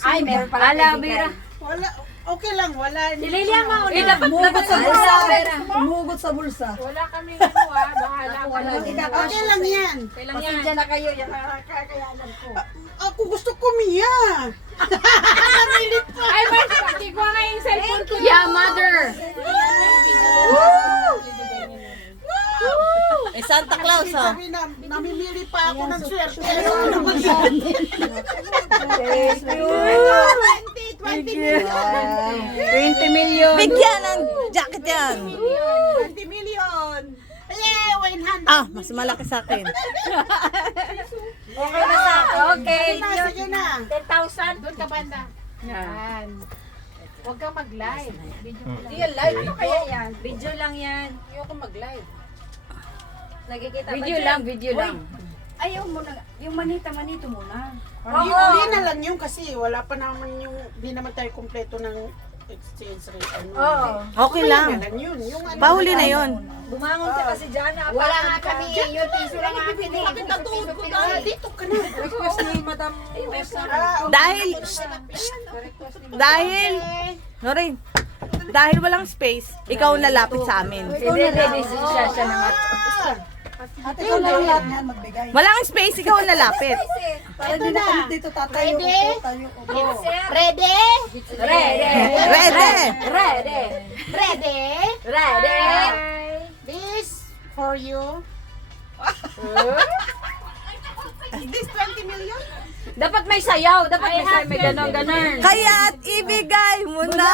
Ay, meron pala. Aloe vera. Wala, okay lang, wala. Lilia mo. Dapat sa bulsa. Humugot sa bulsa. Wala kami bahala ka lang. Okay lang yan. Kailang yan. Pasensya na kayo, yan ang kakayanan ko. Ako gusto kumiya. Ay, Mars, pati ko nga yung cellphone ko. Yeah, mother. Eh, Santa Claus, oh. Sabi na, namimili pa ako ng swerte. Ano naman yan? 20 million. Bigyan ng jacket yan. 20 million. Yeah, 100. Ah, mas malaki sa akin. Okay na sa akin. Okay. Sige na. 10,000. Doon ka banda. Yan. Huwag kang mag-live. Video mo lang. Hindi yan live. Ano kaya yan? Video lang yan. Ayoko mag-live. Nakikita ba Video dyan? lang, video lang. Ayaw mo na. Yung manita-manito muna. Hindi na lang yun kasi wala pa naman yung, hindi naman tayo kumpleto ng exchange rate. Ano, Okay lang. Huli na lang yun. Yung ano, Pahuli na yon. Bumangon ka kasi dyan. Wala nga kami. Yung piso lang nga kami. Dito ka na. Request ni Madam. Dahil, Norin, dahil walang space, ikaw nalapit sa amin. Hindi, siya na nga. Ate, ikaw lang lahat yan magbigay. Walang space, ikaw nalapit. Para hindi na kami dito tatayo. Tayo ko. Ready? Ready. Ready! Ready. Ready? Ready. This for you. Is this 20 million? Dapat may sayaw. Dapat may ganon. Kaya't ibigay mo na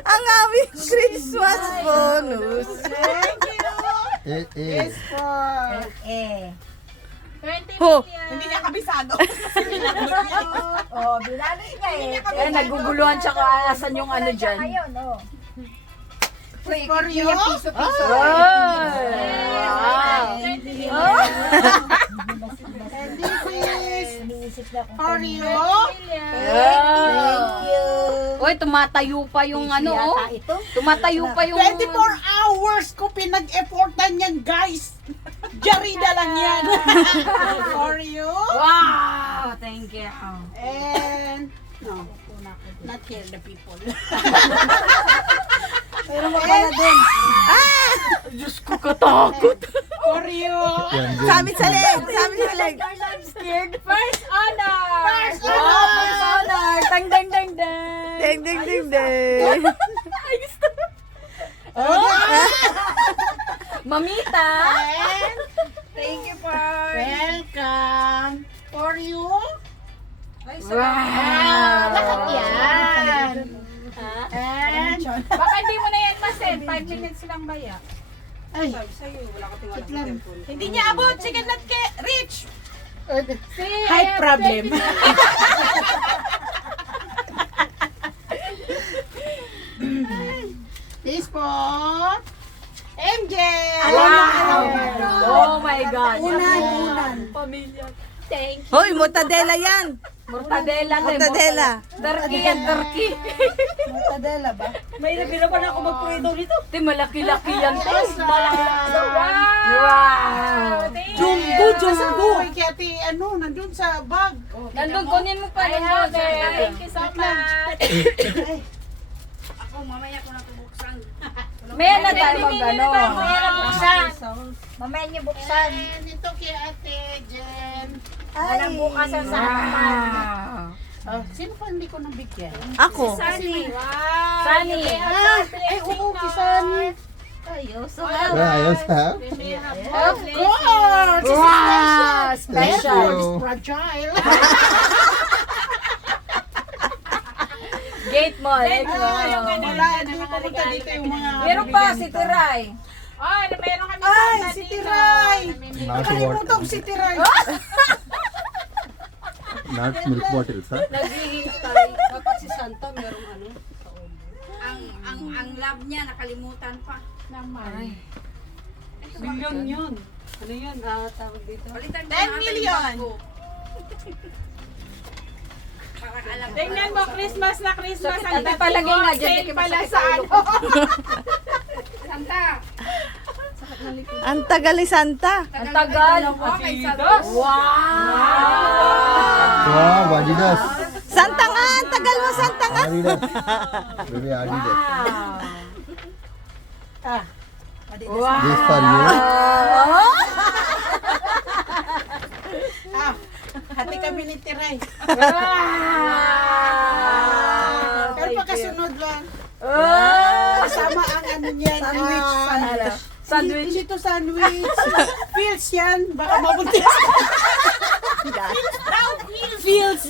ang aming Christmas bonus. Thank you. This for... Ho, Hindi niya kabisado. Oh, binalik ka eh. Eh, naguguluhan siya kung asan yung ano dyan. Ayun, oh. This for you. And this is for you. Uy, tumatayo pa yung ano, oh. Ito? Tumatayo pa yung... 24 hours ko pinag-effortan yan, guys. Jarida lang yan. For you. Wow! Thank you. And, no, not here, the people. Pero makala din. Diyos ko, katakot. For you. sabi sa leg, sabi sa leg. I'm scared. First honor! First Wow, honor! first honor! Dang, dang, dang, dang! Ding, ding, ding, ding. Mamita! And, Thank you, for. welcome. For you. Wow! Lahat yan. And, Baka hindi mo na yan masend. 5 minutes lang ba ya? ay, wait lang. Hindi niya abot. Sige, not rich. Height problem. This po, MJ. Oh my God! Unan. Thank you. Hoy, mortadela yan. Mortadela. Mortadela. Turkey yan, turkey. Mortadela ba? May nabila pa na ako magpurido dito. Te, malaki-laki yan. Te. Wow. Wow! Jumbo. Kaya ano, nandun sa bag. Oh, Nandun, kunin mo pa. I have it. Thank you so much. Ako, mamaya ko na ito buksan. May na tayo mag-ano. Mamaya na buksan. Mamaya niyo buksan. And ito kay Ate Jen. Walang bukasan sa harapan. Wow! Sino pa hindi ko nabigyan? Ako. Sunny. Sunny. Ay, oo, kisan. Ayos. Ayos ha? Of course! This is Wow! special. Special. This is fragile. Gate mo. Gate mo. Wala, hindi pumunta dito yung mga... Meron pa si Tiray. Ay, si Tiray! Not Nakalimutan ko what? si Tiray. Not milk bottles ha? Dapat si Santa merong ano. Ang love niya, nakalimutan pa. Milyon yun. Ano yun? Tawag dito. Palitan 10 million. Para alam ko. Tingnan mo, Christmas na Christmas. Ang palagay nga dyan. Sale pala sa ano. Santa. Ang tagal ni Santa. Ang tagal. Wow. Wow! Wow, Adidas. Santa Santa nga. Adidas. Baby Adidas. Wow. This for you. Hati kami ni Tiray. Pero pagkasunod lang. Kasama ang ano niyan. Sandwich. Sandwich. Hindi to sandwich. Feels yan. Baka mabuntis. Feels.